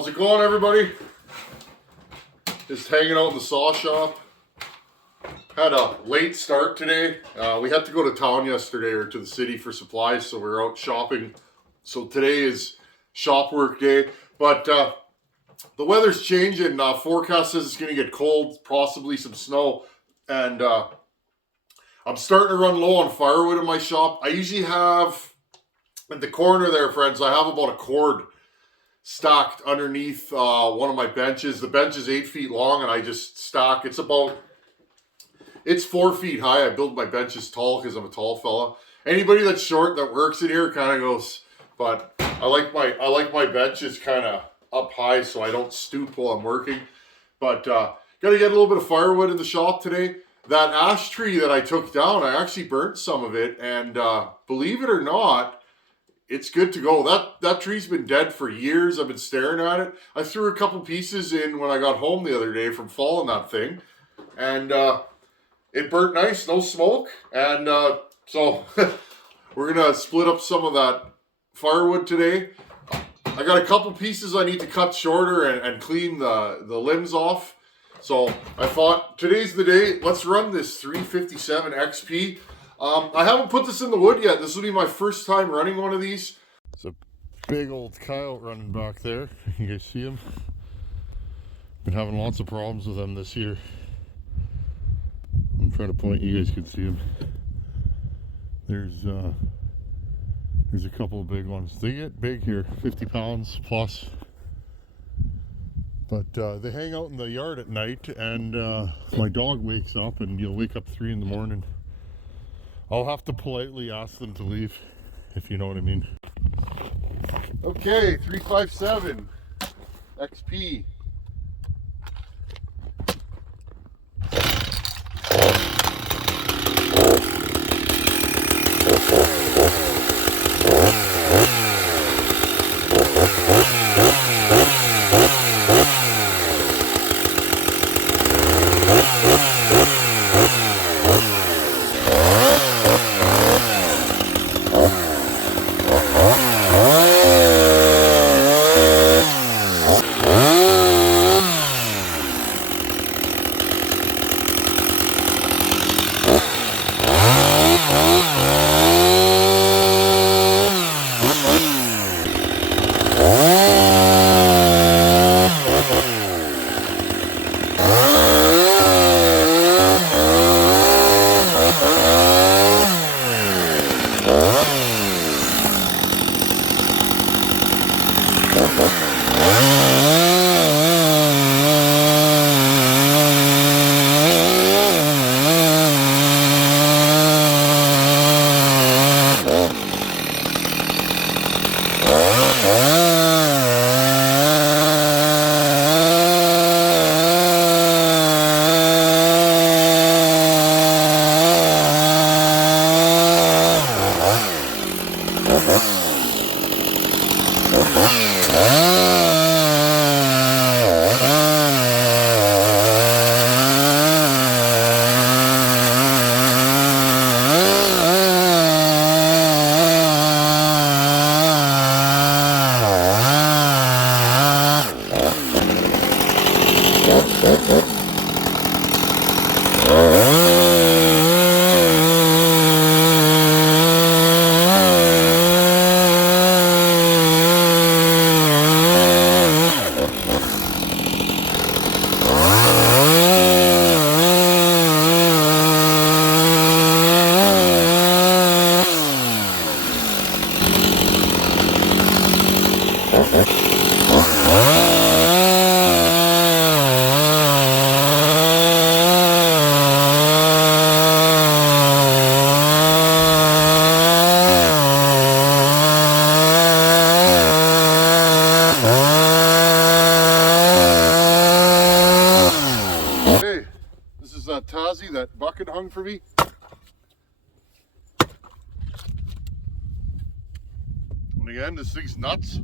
How's it going, everybody? Just hanging out in the saw shop. Had a late start today. We had to go to town yesterday, or to the city, for supplies, so we were out shopping. So today is shop work day. But the weather's changing. Forecast says it's going to get cold, possibly some snow. And I'm starting to run low on firewood in my shop. I usually have, at the corner there, friends, I have about a cord stacked underneath one of my benches. The bench is 8 feet long, and I just stack. It's 4 feet high. I build my benches tall because I'm a tall fella. Anybody that's short that works in here kind of goes, but I like my benches kind of up high so I don't stoop while I'm working. But got to get a little bit of firewood in the shop today. That ash tree that I took down, I actually burnt some of it, and believe it or not, it's good to go. That tree's been dead for years. I've been staring at it. I threw a couple pieces in when I got home the other day from falling that thing, and it burnt nice, no smoke. And so we're gonna split up some of that firewood today. I got a couple pieces I need to cut shorter and clean the limbs off. So I thought today's the day. Let's run this 357 XP. I haven't put this in the wood yet. This will be my first time running one of these. It's a big old coyote running back there. You guys see him? Been having lots of problems with them this year. I'm trying to point, you guys can see him. There's a couple of big ones. They get big here, 50 pounds plus. But they hang out in the yard at night, and my dog wakes up, and you'll wake up 3 in the morning. I'll have to politely ask them to leave, if you know what I mean. Okay, 357 XP. Tassie that bucket hung for me. And again, this thing's nuts.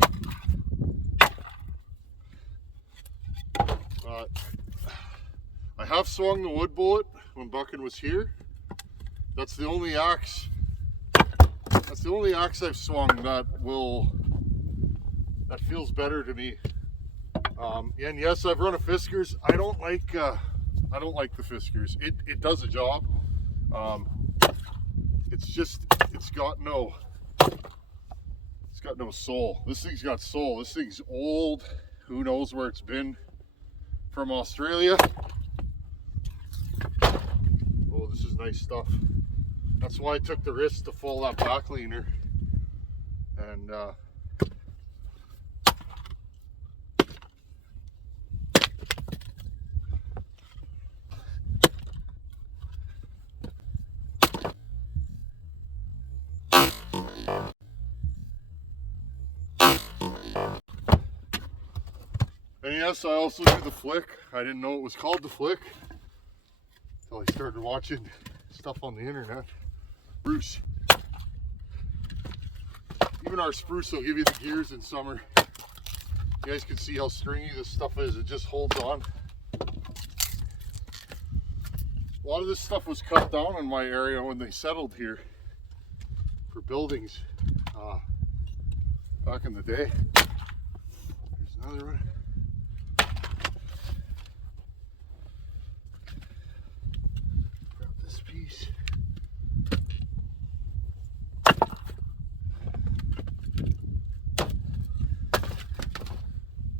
I have swung the wood bullet when Buckin was here. That's the only axe. That's the only axe I've swung that feels better to me. And yes, I've run a Fiskars. I don't like the Fiskars. It does a job. It's got no soul. This thing's got soul. This thing's old. Who knows where it's been? From Australia. Oh, this is nice stuff. That's why I took the risk to follow that back leaner. And yes, I also do the flick. I didn't know it was called the flick until I started watching stuff on the internet. Spruce. Even our spruce will give you the gears in summer. You guys can see how stringy this stuff is. It just holds on. A lot of this stuff was cut down in my area when they settled here for buildings back in the day. There's another one. Grab this piece.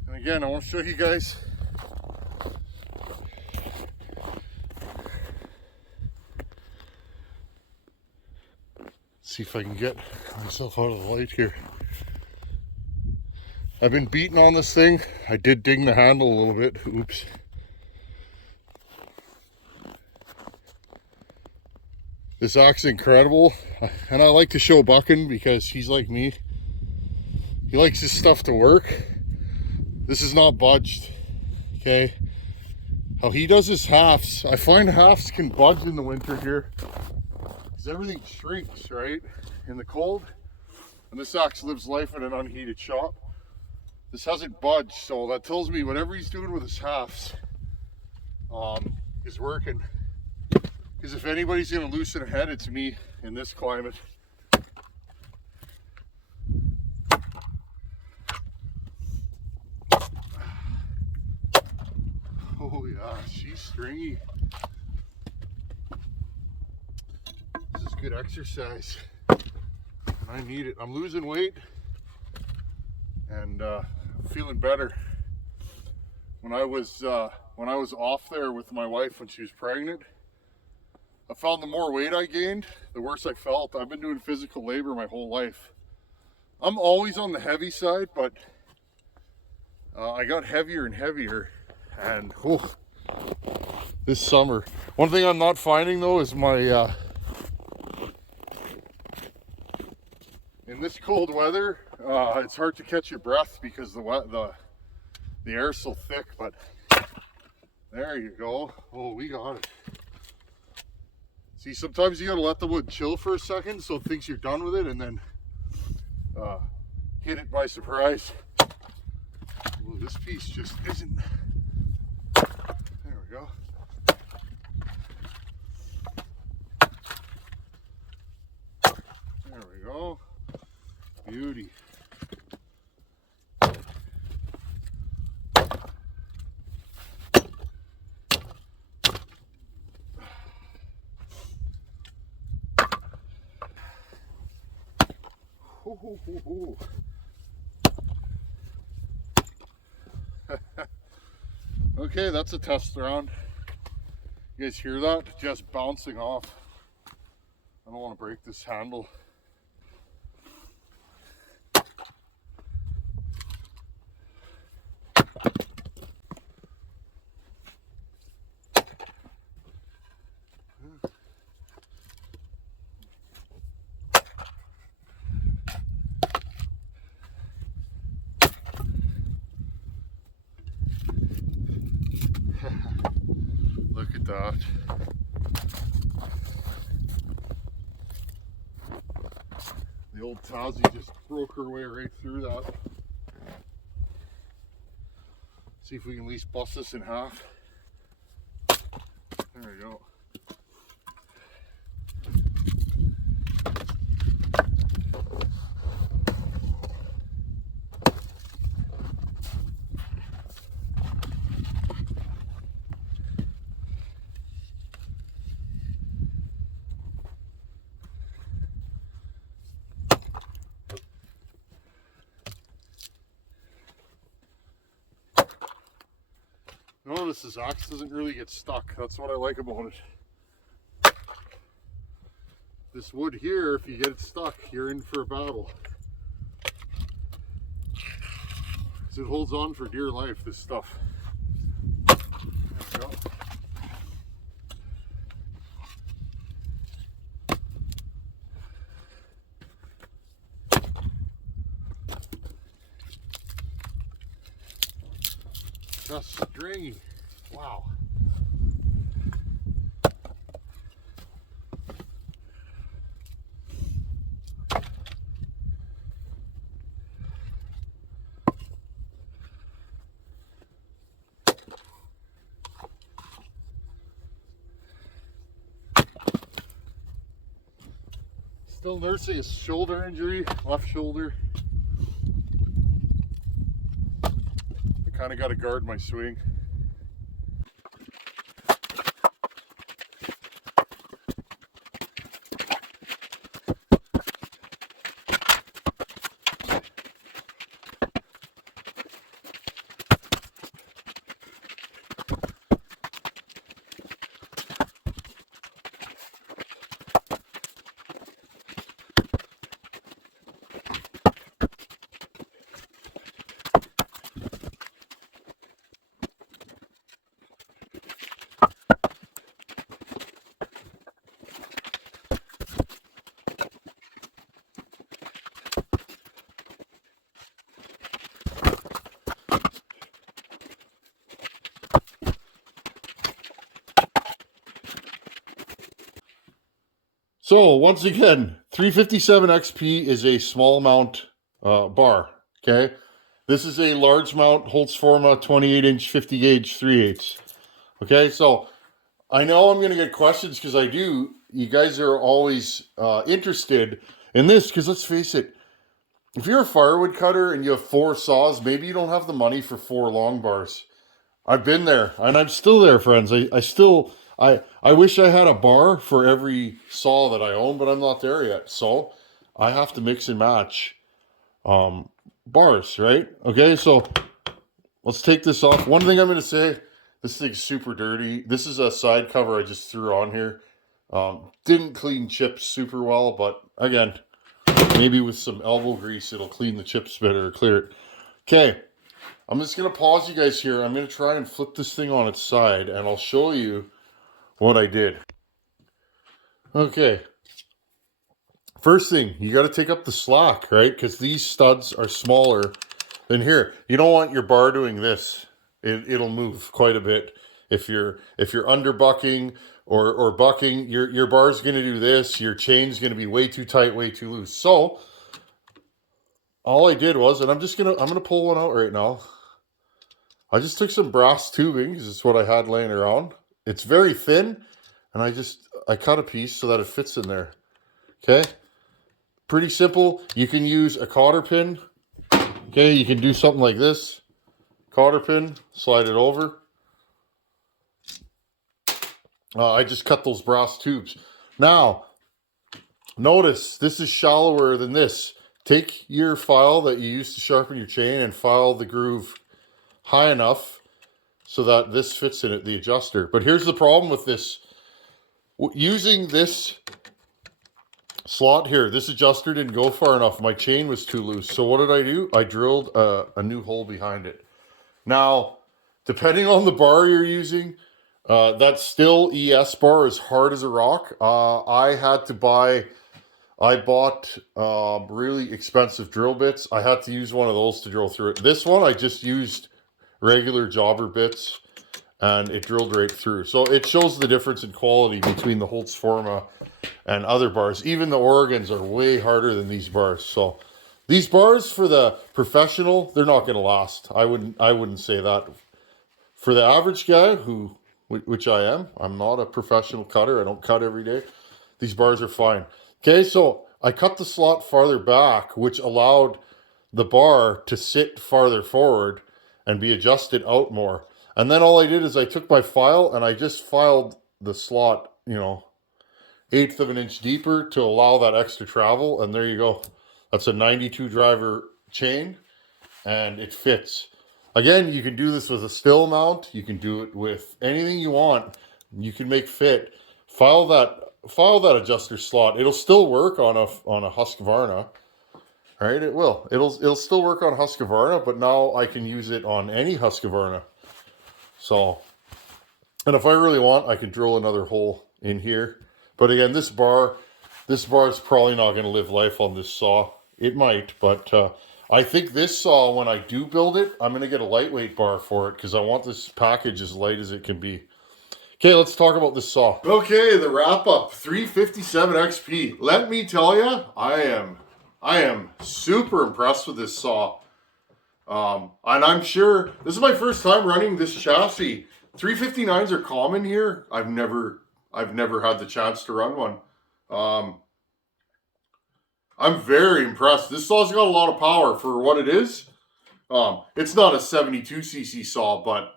And again, I want to show you guys see if I can get myself out of the light here. I've been beating on this thing. I did ding the handle a little bit. Oops. This axe is incredible. And I like to show Buckin because he's like me. He likes his stuff to work. This is not budged. Okay. How he does his halves. I find halves can budge in the winter here. Because everything shrinks, right? In the cold. And this axe lives life in an unheated shop. This hasn't budged, so that tells me whatever he's doing with his halves is working. Because if anybody's going to loosen a head, it's me in this climate. Oh yeah, she's stringy. This is good exercise. I need it. I'm losing weight and feeling better. When I was off there with my wife when she was pregnant, I found the more weight I gained, the worse I felt. I've been doing physical labor my whole life. I'm always on the heavy side, but I got heavier and heavier. And this summer, one thing I'm not finding though is my in this cold weather, it's hard to catch your breath because the air's so thick. But there you go. Oh, we got it. See, sometimes you gotta let the wood chill for a second so it thinks you're done with it, and then hit it by surprise. Well, this piece just isn't. There we go. There we go. Beauty. Okay, that's a test round. You guys hear that? Just bouncing off. I don't want to break this handle. Look at that. The old tassie just broke her way right through that. See if we can at least bust this in half. There we go. Notice this axe doesn't really get stuck. That's what I like about it. This wood here, if you get it stuck, you're in for a battle. Because it holds on for dear life, this stuff. There we go. Just stringy. Wow. Still nursing a shoulder injury, left shoulder. I kind of got to guard my swing. So once again, 357 XP is a small mount bar, okay? This is a large mount Holtz Forma 28-inch 50 gauge 3/8. Okay, so I know I'm going to get questions because I do. You guys are always interested in this because let's face it, if you're a firewood cutter and you have 4 saws, maybe you don't have the money for 4 long bars. I've been there and I'm still there, friends. I wish I had a bar for every saw that I own, but I'm not there yet. So I have to mix and match bars, right? Okay, so let's take this off. One thing I'm going to say, this thing's super dirty. This is a side cover I just threw on here. Didn't clean chips super well, but again, maybe with some elbow grease, it'll clean the chips better or clear it. Okay, I'm just going to pause you guys here. I'm going to try and flip this thing on its side, and I'll show you what I did. Okay. First thing, you got to take up the slack, right? Because these studs are smaller than here. You don't want your bar doing this. It'll move quite a bit. If you're under bucking or bucking, your bar's going to do this. Your chain's going to be way too tight, way too loose. So all I did was, and I'm gonna pull one out right now. I just took some brass tubing because it's what I had laying around. It's very thin, and I cut a piece so that it fits in there. Okay, pretty simple. You can use a cotter pin. Okay, you can do something like this. Cotter pin, slide it over. I just cut those brass tubes. Now, notice this is shallower than this. Take your file that you use to sharpen your chain and file the groove high enough so that this fits in it, the adjuster. But here's the problem with this. Using this slot here, this adjuster didn't go far enough. My chain was too loose. So what did I do? I drilled a new hole behind it. Now, depending on the bar you're using, that still ES bar is hard as a rock. I bought really expensive drill bits. I had to use one of those to drill through it. This one, I just used regular jobber bits and it drilled right through. So it shows the difference in quality between the Holtz Forma and other bars. Even the Oregons are way harder than these bars. So these bars for the professional, they're not going to last. I wouldn't say that. For the average guy, which I am, I'm not a professional cutter. I don't cut every day. These bars are fine. Okay, so I cut the slot farther back, which allowed the bar to sit farther forward and be adjusted out more. And then all I did is I took my file and I just filed the slot, 1/8 of an inch deeper to allow that extra travel. And there you go. That's a 92 driver chain and it fits. Again, you can do this with a still mount. You can do it with anything you want. You can make fit. File that adjuster slot. It'll still work on a Husqvarna. Right? It will. It'll still work on Husqvarna, but now I can use it on any Husqvarna. So, and if I really want, I can drill another hole in here. But again, this bar is probably not going to live life on this saw. It might, but I think this saw, when I do build it, I'm going to get a lightweight bar for it because I want this package as light as it can be. Okay, let's talk about this saw. Okay, the wrap up 357 XP. Let me tell you, I am super impressed with this saw. And I'm sure this is my first time running this chassis. 359s are common here. I've never had the chance to run one. I'm very impressed. This saw's got a lot of power for what it is. It's not a 72cc saw, but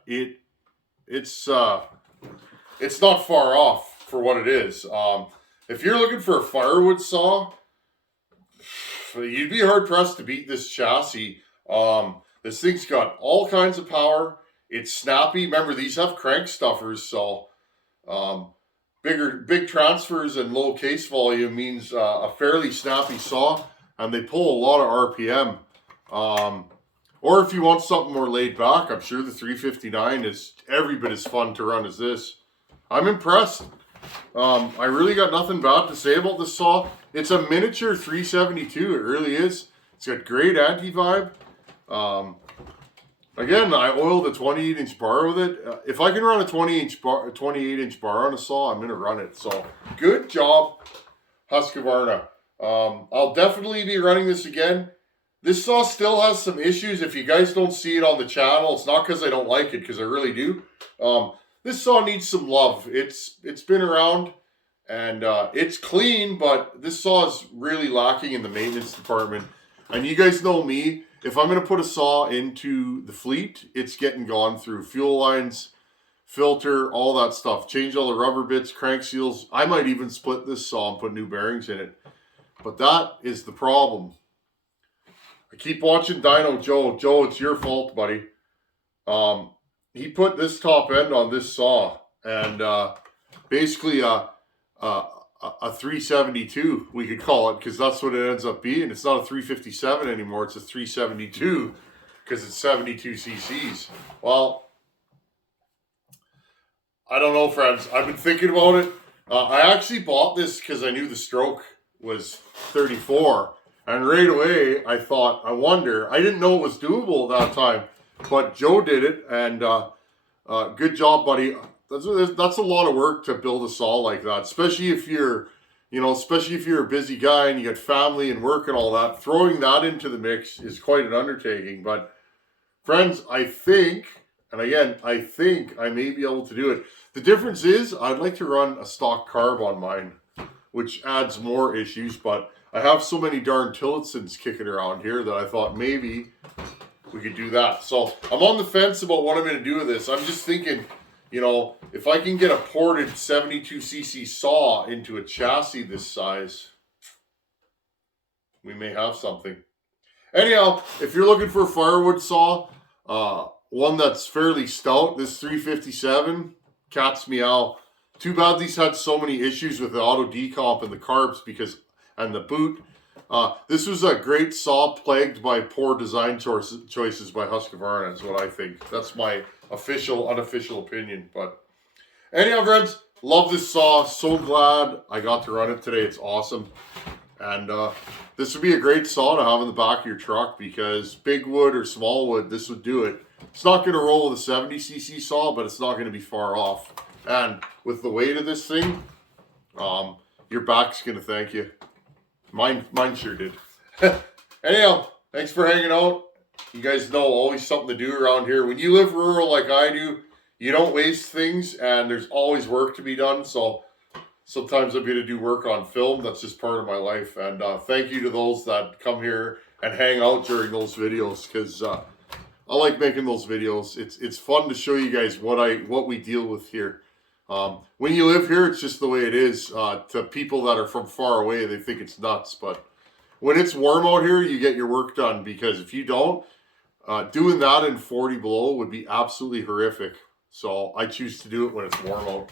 it's not far off for what it is. If you're looking for a firewood saw, you'd be hard pressed to beat this chassis. This thing's got all kinds of power. It's snappy. Remember, these have crank stuffers, so big transfers and low case volume means a fairly snappy saw, and they pull a lot of RPM. Or if you want something more laid back, I'm sure the 359 is every bit as fun to run as this. I'm impressed. I really got nothing bad to say about this saw. It's a miniature 372. It really is. It's got great anti-vibe. Again, I oiled a 28-inch bar with it. If I can run a 28-inch bar on a saw, I'm going to run it. So, good job, Husqvarna. I'll definitely be running this again. This saw still has some issues. If you guys don't see it on the channel, it's not because I don't like it, because I really do. This saw needs some love. It's been around, and it's clean, but this saw is really lacking in the maintenance department. And you guys know me. If I'm going to put a saw into the fleet, it's getting gone through fuel lines, filter, all that stuff. Change all the rubber bits, crank seals. I might even split this saw and put new bearings in it. But that is the problem. I keep watching Dyno Joe. Joe, it's your fault, buddy. He put this top end on this saw, and basically a 372, we could call it, because that's what it ends up being. It's not a 357 anymore. It's a 372 because it's 72 cc's. Well, I don't know, friends. I've been thinking about it. I actually bought this because I knew the stroke was 34. And right away, I thought, I wonder. I didn't know it was doable at that time. But Joe did it, and good job, buddy. That's a lot of work to build a saw like that, especially if you're a busy guy and you got family and work and all that. Throwing that into the mix is quite an undertaking. But friends, I think I may be able to do it. The difference is I'd like to run a stock carb on mine, which adds more issues. But I have so many darn Tillotsons kicking around here that I thought maybe we could do that. So I'm on the fence about what I'm going to do with this. I'm just thinking, if I can get a ported 72cc saw into a chassis this size, we may have something. Anyhow, if you're looking for a firewood saw, one that's fairly stout, this 357, cat's meow. Too bad these had so many issues with the auto decomp and the carbs and the boot. This was a great saw plagued by poor design choices by Husqvarna, is what I think. That's my unofficial opinion. But anyhow, friends, love this saw. So glad I got to run it today. It's awesome. And this would be a great saw to have in the back of your truck, because big wood or small wood, this would do it. It's not going to roll with a 70cc saw, but it's not going to be far off. And with the weight of this thing, your back's going to thank you. Mine sure did. Anyhow, thanks for hanging out. You guys know always something to do around here. When you live rural like I do, you don't waste things, and there's always work to be done. So sometimes I'm going to do work on film. That's just part of my life. And thank you to those that come here and hang out during those videos, because I like making those videos. It's fun to show you guys what we deal with here. When you live here, it's just the way it is. To people that are from far away, they think it's nuts. But when it's warm out here, you get your work done, because if you don't, Doing that in 40 below would be absolutely horrific. So I choose to do it when it's warm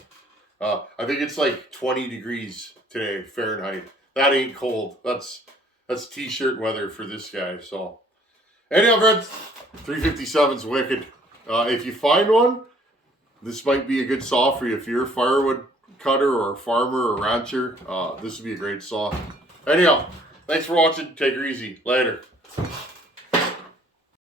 out. I think it's like 20 degrees today, Fahrenheit. That ain't cold. That's t-shirt weather for this guy. So anyhow, friends, 357's wicked. If you find one, this might be a good saw for you. If you're a firewood cutter or a farmer or rancher, this would be a great saw. Anyhow, thanks for watching. Take her easy. Later.